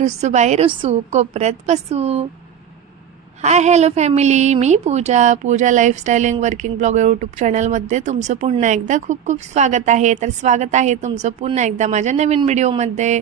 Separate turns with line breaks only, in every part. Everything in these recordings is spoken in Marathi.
रुसूबाई रुसू कोपऱ्यात बसू. हाय हॅलो फॅमिली मी Pooja. Pooja lifestyling working blog YouTube चॅनलमध्ये तुमचं पुन्हा एकदा खूप खूप स्वागत आहे. तर स्वागत आहे तुमचं पुन्हा एकदा माझ्या नवीन व्हिडिओमध्ये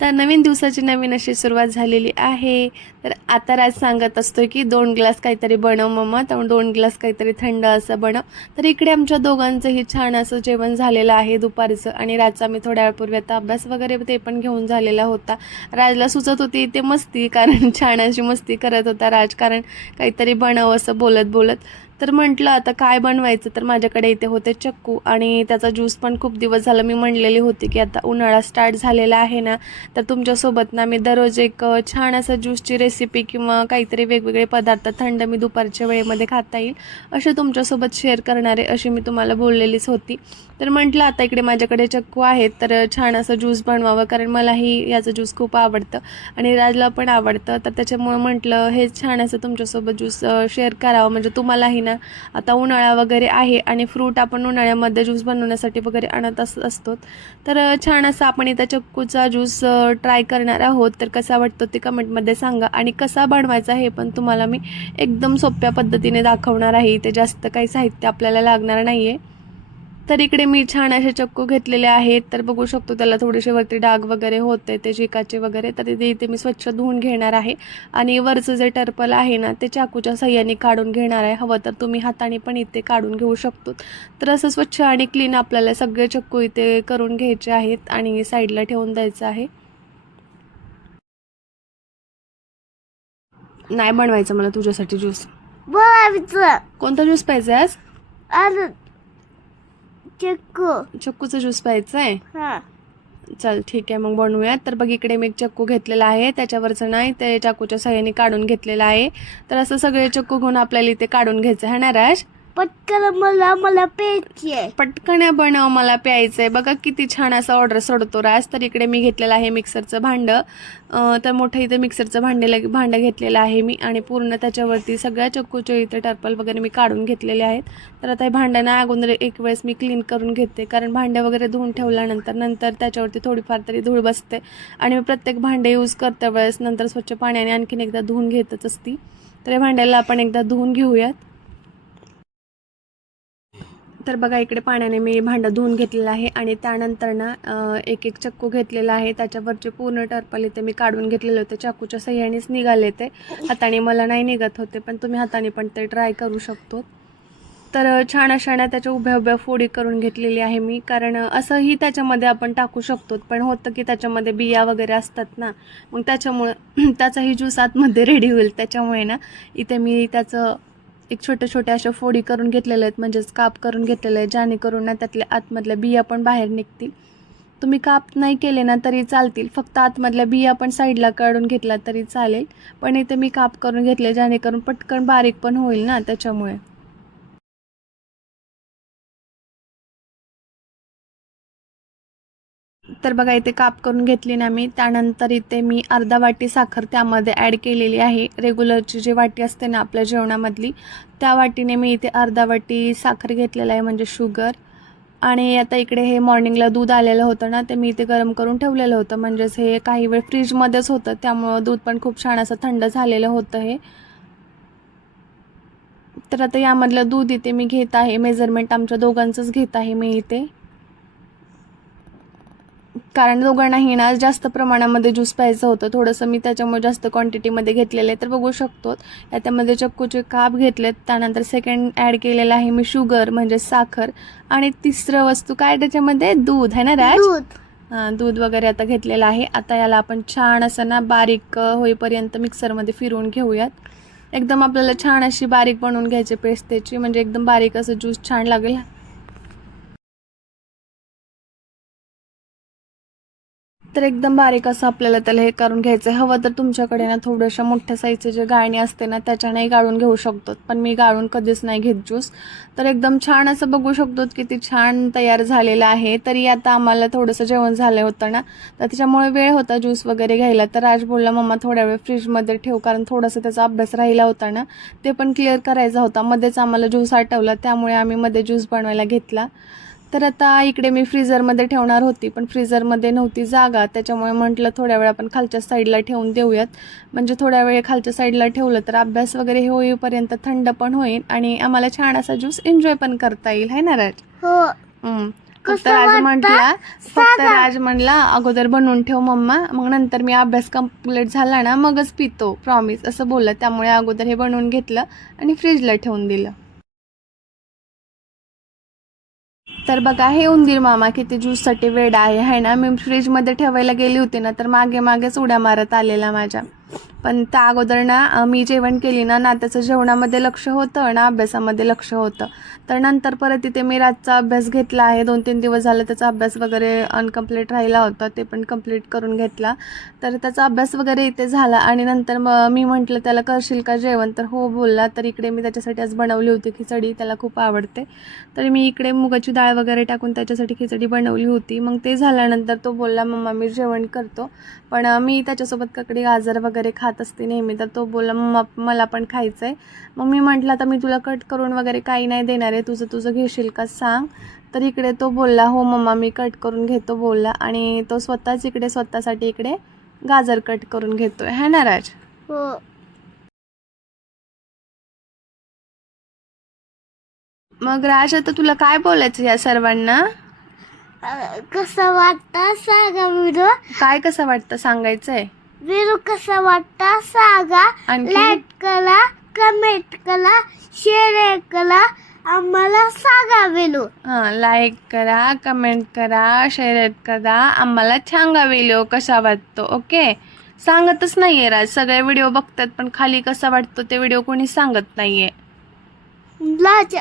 तर नवीन दिवसाची नवीन अशी सुरुवात झालेली आहे. तर आता राज सांगत असतो की दोन ग्लास काहीतरी बनव मम्मा तर दोन ग्लास काहीतरी थंड असं बनव. तर इकडे आमच्या दोघांचंही छान असं जेवण झालेलं आहे दुपारचं. आणि राजचा मी थोड्या वेळपूर्वी आता अभ्यास वगैरे ते पण घेऊन झालेला होता. राजला सुचत होती ते मस्ती कारण छान अशी मस्ती करत होता. राज कारण काहीतरी बनव असं बोलत बोलत तर म्हटलं आता काय बनवायचं? तर माझ्याकडे इथे होते चक्कू आणि त्याचा ज्यूस पण खूप दिवस झाला मी म्हणलेली होती की आता उन्हाळा स्टार्ट झालेला आहे ना तर तुमच्यासोबत ना मी दररोज एक छान असं ज्यूसची रेसिपी किंवा काहीतरी वेगवेगळे पदार्थ थंड मी दुपारच्या वेळेमध्ये खाता येईल असे तुमच्यासोबत शेअर करणारे अशी मी तुम्हाला बोललेलीच होती. तर म्हटलं आता इकडे माझ्याकडे चक्कू आहेत तर छान असं ज्यूस बनवावं कारण मलाही याचं ज्यूस खूप आवडतं आणि राजला पण आवडतं. तर त्याच्यामुळं म्हटलं हे छान असं तुमच्यासोबत ज्यूस शेअर करावं म्हणजे तुम्हालाही ना आता उन्हाळा वगैरे आहे आणि फ्रूट आपण उन्हाळ्यामध्ये ज्यूस बनवण्यासाठी वगैरे आणत अस असतो. तर छान असं आपण इथं चक्कूचा ज्यूस ट्राय करणार आहोत. तर कसा वाटतो ते कमेंटमध्ये सांगा. आणि कसा बनवायचा हे पण तुम्हाला मी एकदम सोप्या पद्धतीने दाखवणार आहे. इथे जास्त काही साहित्य आपल्याला लागणार नाही आहे तर इकडे मी छान असे चक्कू घेतलेले आहेत. तर बघू शकतो त्याला थोडेसे वरती डाग वगैरे होते ते चिकाचे वगैरे. तर इथे इथे मी स्वच्छ धुवून घेणार आहे. आणि वरचं जे टर्पल आहे ना ते चाकूच्या सह्याने काढून घेणार आहे. हवं तर तुम्ही हाताने पण इथे काढून घेऊ शकतो तर असं स्वच्छ आणि क्लीन आपल्याला सगळे चक्कू इथे करून घ्यायचे आहेत आणि साईडला ठेवून द्यायचं आहे. नाही बनवायचं मला तुझ्यासाठी ज्यूस कोणता ज्यूस पाहिजे आज
चिक्कू.
चक्कूचा ज्यूस प्यायचा आहे?
हा.
चल ठीक आहे मग बनवूयात. तर बघ इकडे मी एक चक्कू घेतलेला आहे. त्याच्यावरचं नाही ते चाकूच्या सहाय्याने काढून घेतलेलं आहे. तर असं सगळे चक्कू घेऊन आपल्याला इथे काढून घ्यायचं आहे ना राज?
पटकन मला मला प्यायची आहे
पटकन बनव मला प्यायचं आहे बघा किती छान असा ऑर्डर सोडतो. राज तर इकडे मी घेतलेलं आहे मिक्सरचं भांडं. तर मोठं इथे मिक्सरचं भांडे भांडं घेतलेलं आहे मी. आणि पूर्ण त्याच्यावरती सगळ्या चक्कूचे इथे टर्पल वगैरे मी काढून घेतलेले आहेत. तर आता हे भांड्यांना अगोदर एक वेळेस मी क्लीन करून घेते. कारण भांडे वगैरे धुवून ठेवल्यानंतर नंतर त्याच्यावरती थोडीफार तरी धूळ बसते. आणि मी प्रत्येक भांडे यूज करते वेळेस नंतर स्वच्छ पाण्याने आणखीन एकदा धुवून घेतच असती. तर हे भांड्याला आपण एकदा धुवून घेऊयात. तर बघा इकडे पाण्याने मी भांडं धुवून घेतलेलं आहे आणि त्यानंतर ना एक एक चक्कू घेतलेला आहे. त्याच्यावरचे पूर्ण टर्पल इथे मी काढून घेतलेले होते. चाकूच्या सह्यानेच निघाले ते. हाताने मला नाही निघत होते पण तुम्ही हाताने पण ते ट्राय करू शकतो. तर छान अशा ना त्याच्या उभ्या उभ्या फोडी करून घेतलेली आहे मी. कारण असंही त्याच्यामध्ये आपण टाकू शकतो. पण होतं की त्याच्यामध्ये बिया वगैरे असतात ना मग त्याच्यामुळं त्याचाही ज्यूस आतमध्ये रेडी होईल. त्याच्यामुळे ना इथे मी त्याचं एक छोट्या छोट्या अशा फोडी करून घेतलेल्या आहेत म्हणजेच काप करून घेतलेले आहेत जेणेकरून ना त्यातल्या आतमधल्या बिया पण बाहेर निघतील. तुम्ही काप नाही केले ना तरी चालतील. फक्त आतमधल्या बिया पण साईडला काढून घेतला तरी चालेल. पण इथे मी काप करून घेतले जेणेकरून पटकन बारीक पण होईल ना त्याच्यामुळे. तर बघा इथे काप करून घेतली ना मी. त्यानंतर इथे मी अर्धा वाटी साखर त्यामध्ये ॲड केलेली आहे. रेग्युलरची जी वाटी असते ना आपल्या जेवणामधली त्या वाटीने मी इथे अर्धा वाटी साखर घेतलेला आहे म्हणजे शुगर. आणि आता इकडे हे मॉर्निंगला दूध आलेलं होतं ना ते मी इथे गरम करून ठेवलेलं होतं. म्हणजेच हे काही वेळ फ्रीजमध्येच होतं त्यामुळं दूध पण खूप छान असं थंड झालेलं होतं हे. तर आता यामधलं दूध इथे मी घेत आहे मेजरमेंट आमच्या दोघांचंच घेत आहे मी इथे. कारण दोघांनाही ना जास्त प्रमाणामध्ये ज्यूस प्यायचं होतं. थोडंसं मी त्याच्यामुळे जास्त क्वांटिटीमध्ये घेतलेलं आहे. तर बघू शकतो. त्यामध्ये चक्कूचे काप घेतलेत. त्यानंतर सेकंड ॲड केलेलं आहे मी शुगर म्हणजे साखर. आणि तिसरं वस्तू काय त्याच्यामध्ये? दूध. आहे ना राज?
दूध.
दूध वगैरे आता घेतलेलं आहे. आता याला आपण छान असं ना बारीक होईपर्यंत मिक्सरमध्ये फिरवून घेऊयात. एकदम आपल्याला छान अशी बारीक बनवून घ्यायची पेस्ट त्याची. म्हणजे एकदम बारीक असं ज्यूस छान लागेल. तर एकदम बारीक असं आपल्याला त्याला हे करून घ्यायचं आहे हवं तर तुमच्याकडे ना थोड्याशा मोठ्या साईजचे जे गाळणी असते ना त्याच्यानेही गाळून घेऊ शकतो पण मी गाळून कधीच नाही घेत ज्यूस तर एकदम छान असं बघू शकतो की ती छान तयार झालेलं आहे. तरी आता आम्हाला थोडंसं जेवण झालं होतं ना तर त्याच्यामुळे वेळ होता ज्यूस वगैरे घ्यायला. तर राज बोलला मम्मा थोड्या वेळ फ्रीजमध्ये ठेव कारण थोडासा त्याचा अभ्यास राहिला होता ना ते पण क्लिअर करायचा होता. मध्येच आम्हाला ज्यूस आठवला त्यामुळे आम्ही मध्ये ज्यूस बनवायला घेतला. तर आता इकडे मी फ्रीझरमध्ये ठेवणार होती पण फ्रीझरमध्ये नव्हती जागा त्याच्यामुळे म्हटलं थोड्या वेळ आपण खालच्या साईडला ठेवून देऊयात. म्हणजे थोड्या वेळ खालच्या साईडला ठेवलं तर अभ्यास वगैरे हे होईपर्यंत थंड पण होईल आणि आम्हाला छान असा ज्यूस एन्जॉय पण करता येईल है ना राज?
हो.
फक्त राज? म्हटला फक्त. राज म्हणला अगोदर बनवून ठेव मम्मा मग नंतर मी अभ्यास कंप्लीट झाला ना मगच पितो प्रॉमिस असं बोललं त्यामुळे अगोदर हे बनवून घेतलं आणि फ्रीजला ठेवून दिलं. तर बघा हे उंदीर मामा किती ज्यूससाठी वेड आहे है ना? मी फ्रीजमध्ये ठेवायला गेली होती ना तर मागे मागेच उड्या मारत आलेला माझ्या. पण त्या अगोदर ना मी जेवण केली ना ना त्याचं जेवणामध्ये लक्ष होतं ना अभ्यासामध्ये लक्ष होतं. तर नंतर परत तिथे मी रातचा अभ्यास घेतला आहे. दोन तीन दिवस झाले त्याचा अभ्यास वगैरे अनकम्प्लीट राहिला होता ते पण कंप्लीट करून घेतला. तर त्याचा अभ्यास वगैरे इथे झाला आणि नंतर मग मी म्हटलं त्याला करशील का जेवण? तर हो बोलला. तर इकडे मी त्याच्यासाठी आज बनवली होती खिचडी त्याला खूप आवडते. तर मी इकडे मुगाची डाळ वगैरे टाकून त्याच्यासाठी खिचडी बनवली होती. मग ते झाल्यानंतर तो बोलला मम्मा मी जेवण करतो. पण मी त्याच्यासोबत काकडी गाजर वगैरे खात असते नेहमी तर तो बोलला मम्मा मला पण खायचं आहे मग मी म्हटलं आता मी तुला कट करून वगैरे काही नाही देणार आहे तुझं तुझं घेशील का सांग. तर इकडे तो बोलला हो मम्मा मी कट करून घेतो बोलला आणि तो स्वतःच इकडे स्वतःसाठी इकडे गाजर कट करून घेतोय. है ना राज?
हो.
मग राज आता तुला काय बोलायचं या सर्वांना?
कसं वाटतं? सांगा व्हिडिओ
काय कसं वाटतं? सांगायचंय?
व्हिडिओ कसं वाटतं. सांगा
आणखी?
लाईक करा कमेंट करा शेअर करा आम्हाला सांगा व्हिडिओ
हां लाईक करा कमेंट करा शेअर करा आम्हाला सांगा व्हिडिओ कसा वाटतो ओके? सांगतच नाहीये राज सगळे व्हिडिओ बघतात पण खाली कसा वाटतो ते व्हिडिओ कोणी सांगत नाहीये.
लाज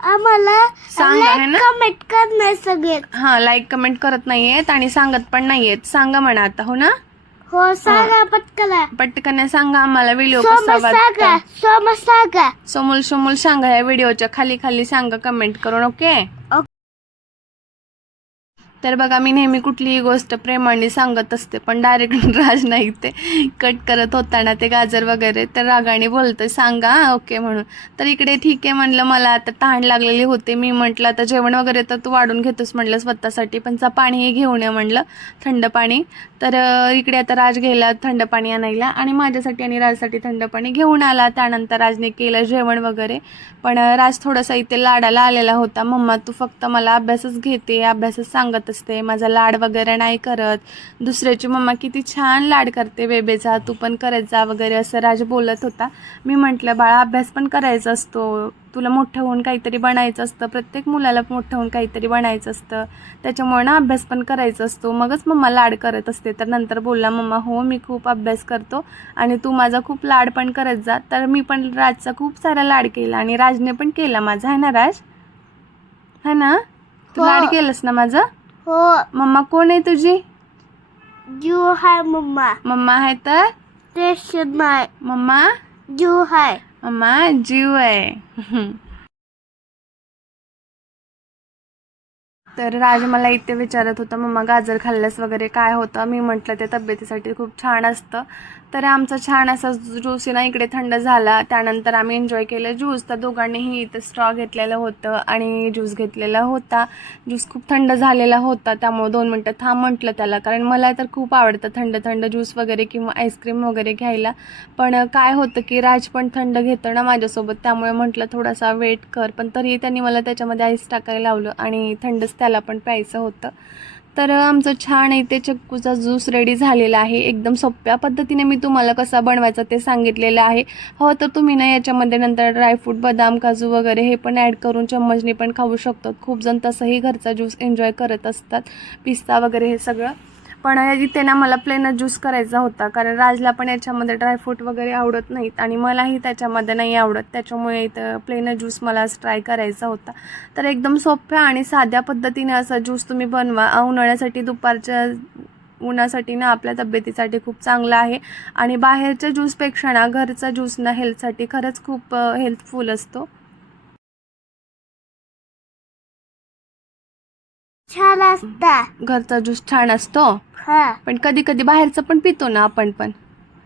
आम्हाला
सांगा है ना?
कमेंट करणार सगळे.
हां लाईक कमेंट करत नाहीयेत आणि सांगत पण नाहीयेत. सांगा म्हणा आता हो ना?
हो सांगा पटकला
पटकन. सांगा आम्हाला व्हिडिओ कसा
सांगा
समोल समोल सांगा या व्हिडिओच्या खाली खाली सांगा कमेंट करून ओके
ओके.
तर बघा मी नेहमी कुठलीही गोष्ट प्रेमाने सांगत असते पण डायरेक्ट राज नाही ते. कट करत होताना ते गाजर वगैरे तर रागाने बोलतं सांगा ओके म्हणून. तर इकडे ठीक आहे म्हणलं मला आता तहान लागलेली होते. मी म्हटलं आता जेवण वगैरे तर तू वाढून घेतोस म्हटलं स्वतःसाठी. पण चा पाणीही घेऊन ये म्हणलं थंड पाणी. तर इकडे आता राज गेला थंड पाणी आणायला आणि माझ्यासाठी आणि राजसाठी थंड पाणी घेऊन आला. त्यानंतर राजने केलं जेवण वगैरे. पण राज थोडासा इथे लाडाला आलेला होता. मम्मा तू फक्त मला अभ्यासच घेते अभ्यासच सांगत असते माझा लाड वगैरे नाही करत. दुसऱ्याची मम्मा किती छान लाड करते बेबेचा तू पण करत जा वगैरे असं राज बोलत होता. मी म्हटलं बाळा अभ्यास पण करायचा असतो. तुला मोठं होऊन काहीतरी बनायचं असतं. प्रत्येक मुलाला मोठं होऊन काहीतरी बनायचं असतं. त्याच्यामुळे ना अभ्यास पण करायचा असतो. मगच मम्मा लाड करत असते. तर नंतर बोलला मम्मा हो मी खूप अभ्यास करतो आणि तू माझा खूप लाड पण करत जा. तर मी पण राजचा खूप सारा लाड केला आणि राजने पण केला माझा. आहे ना राज? है ना? तू
हो.
लाड केलंस ना माझं?
हो
मम्मा कोण आहे तुझी?
जीव हाय मम्मा.
मम्मा आहे तर?
टेन्शन नाही
मम्मा?
जीव हाय.
मम्मा जीव आहे. तर राज मला इथे विचारत होता मम्मा गाजर खाल्ल्यास वगैरे काय होतं? मी म्हटलं ते तब्येतीसाठी खूप छान असतं. तर आमचा छान असा ज्यूस ना इकडे थंड झाला. त्यानंतर आम्ही एन्जॉय केलं ज्यूस तर दोघांनीही इथं स्ट्रॉ घेतलेलं होतं आणि ज्यूस घेतलेला होता. ज्यूस खूप थंड झालेला होता. त्यामुळे दोन मिनटं थांब म्हटलं त्याला. कारण मला तर खूप आवडतं थंड थंड ज्यूस वगैरे किंवा आईस्क्रीम वगैरे घ्यायला. पण काय होतं की राज पण थंड घेतो ना माझ्यासोबत. त्यामुळे म्हटलं थोडासा वेट कर. पण तरीही त्यांनी मला त्याच्यामध्ये आईस टाकायला लावलं आणि थंडच त्याला पण प्यायचं होतं. तर आमचं छान इथे चक्कूचा ज्यूस रेडी झालेला आहे. एकदम सोप्या पद्धतीने मी तुम्हाला कसा बनवायचा ते सांगितलेलं आहे. हो तर तुम्ही ना याच्यामध्ये नंतर ड्रायफ्रूट बदाम काजू वगैरे हे पण ॲड करून चम्मचने पण खाऊ शकतात खूप जण तसंही घरचा ज्यूस एन्जॉय करत असतात. पिस्ता वगैरे हे सगळं. पण इथे ना मला प्लेनच ज्यूस करायचा होता. कारण राजला पण याच्यामध्ये ड्रायफ्रूट वगैरे आवडत नाहीत आणि मलाही त्याच्यामध्ये नाही आवडत. त्याच्यामुळे इथं प्लेनच ज्यूस मला ट्राय करायचा होता. तर एकदम सोप्या आणि साध्या पद्धतीने असा ज्यूस तुम्ही बनवा. उन्हाळ्यासाठी दुपारच्या उन्हासाठी ना आपल्या तब्येतीसाठी खूप चांगला आहे. आणि बाहेरच्या ज्यूसपेक्षा ना घरचा ज्यूस ना हेल्थसाठी खरंच खूप हेल्थफुल असतो.
छान असता.
घरचा ज्यूस छान असतो?
हा.
पण कधी कधी बाहेरचं पण पितो ना आपण पण.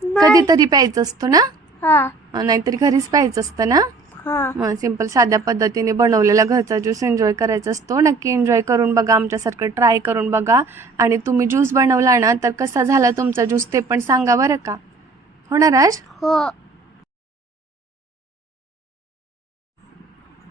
नाही.
कधीतरी प्यायचं असतो ना?
हा.
अं, नाहीतरी घरीच प्यायचं असतं ना?
हा.
सिंपल साध्या पद्धतीने बनवलेला घरचा ज्यूस एन्जॉय करायचा असतो. नक्की एन्जॉय करून बघा आमच्यासारखं ट्राय करून बघा. आणि तुम्ही ज्यूस बनवला ना तर कसा झाला तुमचा ज्यूस ते पण सांगा बरं का? हो ना राज?
हो.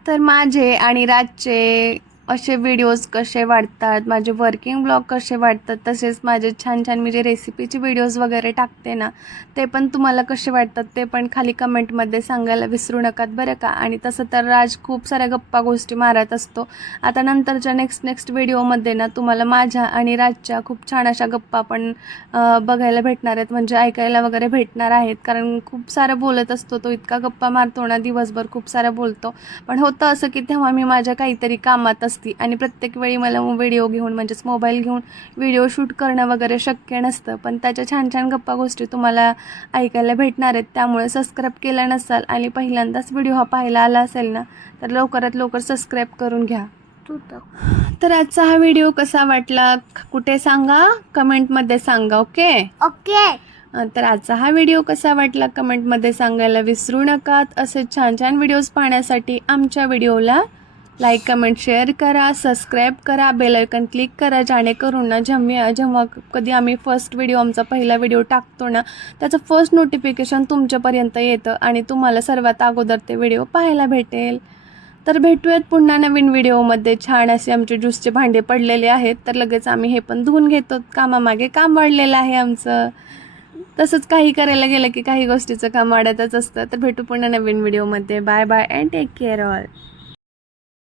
तर माझे आणि राजचे असे व्हिडिओज कसे वाटतात माझे वर्किंग ब्लॉग कसे वाटतात तसेच माझे छान छान मी जे रेसिपीचे व्हिडिओज वगैरे टाकते ना ते पण तुम्हाला कसे वाटतात ते पण खाली कमेंटमध्ये सांगायला विसरू नकात बरं का? आणि तसं तर राज खूप साऱ्या गप्पा गोष्टी मारत असतो. आता नंतरच्या नेक्स्ट नेक्स्ट व्हिडिओमध्ये ना तुम्हाला माझ्या आणि राजच्या खूप छान अशा गप्पा पण बघायला भेटणार आहेत म्हणजे ऐकायला वगैरे भेटणार आहेत. कारण खूप सारं बोलत असतो तो इतका गप्पा मारतो ना दिवसभर खूप सारं बोलतो. पण होतं असं की तेव्हा मी माझ्या काहीतरी कामात असती. आणि प्रत्येक वेळी मला व्हिडिओ घेऊन म्हणजेच मोबाईल घेऊन व्हिडिओ शूट करणं वगैरे शक्य नसतं. पण त्याच्या छान छान गप्पा गोष्टी तुम्हाला ऐकायला भेटणार आहेत. त्यामुळे सबस्क्राईब केलं नसाल आणि पहिल्यांदाच व्हिडिओ हा पाहायला आला असेल ना तर लवकरात लवकर सबस्क्राईब करून घ्या.
तर
आजचा हा व्हिडिओ कसा वाटला कुठे सांगा? कमेंटमध्ये सांगा ओके?
ओके.
तर आजचा हा व्हिडिओ कसा वाटला कमेंटमध्ये सांगायला विसरू नका असे छान छान व्हिडिओज पाहण्यासाठी आमच्या व्हिडिओला लाईक कमेंट शेअर करा सबस्क्राईब करा बेल आयकन क्लिक करा जेणेकरून ना जेव्हा जेव्हा कधी आम्ही फर्स्ट व्हिडिओ आमचा पहिला व्हिडिओ टाकतो ना त्याचं फर्स्ट नोटिफिकेशन तुमच्यापर्यंत येतं आणि तुम्हाला सर्वात अगोदर ते व्हिडिओ पाहायला भेटेल. तर भेटूयात पुन्हा नवीन व्हिडिओमध्ये छान असे आमचे ज्यूसचे भांडे पडलेले आहेत तर लगेच आम्ही हे पण धुवून घेतो. कामामागे काम वाढलेलं आहे आमचं. तसंच काही करायला गेलं की काही गोष्टीचं काम वाढतच असतं. तर भेटू पुन्हा नवीन व्हिडिओमध्ये bye bye and take care all